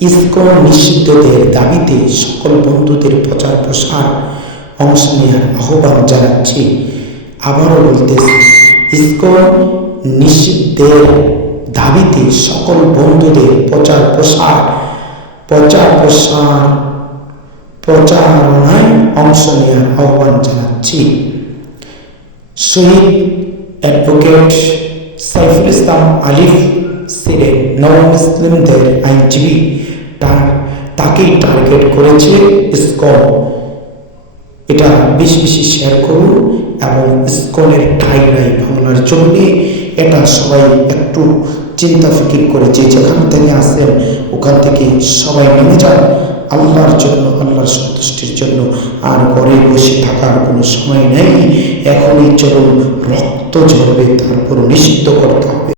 ISKCON নিষিদ্ধদের দাবিতে সকল বন্ধুদের প্রচার প্রসার অংশ নেওয়ার আহ্বান জানাচ্ছি। আবারও বলতেছি, ইসকন নিষিদ্ধের দাবিতে সকল বন্ধুদের প্রচারণায় অংশ নেওয়ার আহ্বান জানাচ্ছি। শহীদ অ্যাডভোকেট সাইফুল ইসলাম আলিফ ছিলেন নও-মুসলিমদের আইনজীবী, তাকেই টার্গেট করেছে ইসকন। এটা বেশি বেশি শেয়ার করুন এবং ইসকনের ঠাঁই নাই বাংলার জমিনে। এটা সবাই একটু চিন্তা ফিকির করে যে যেখান থেকে আসেন ওখান থেকে সবাই নেমে যান আল্লাহর জন্য, আল্লাহর সন্তুষ্টির জন্য। আর ঘরে বসে থাকার কোনো সময় নেই। এখনই চলুন, রক্ত ঝরবে, তারপর নিষিদ্ধ করতে হবে।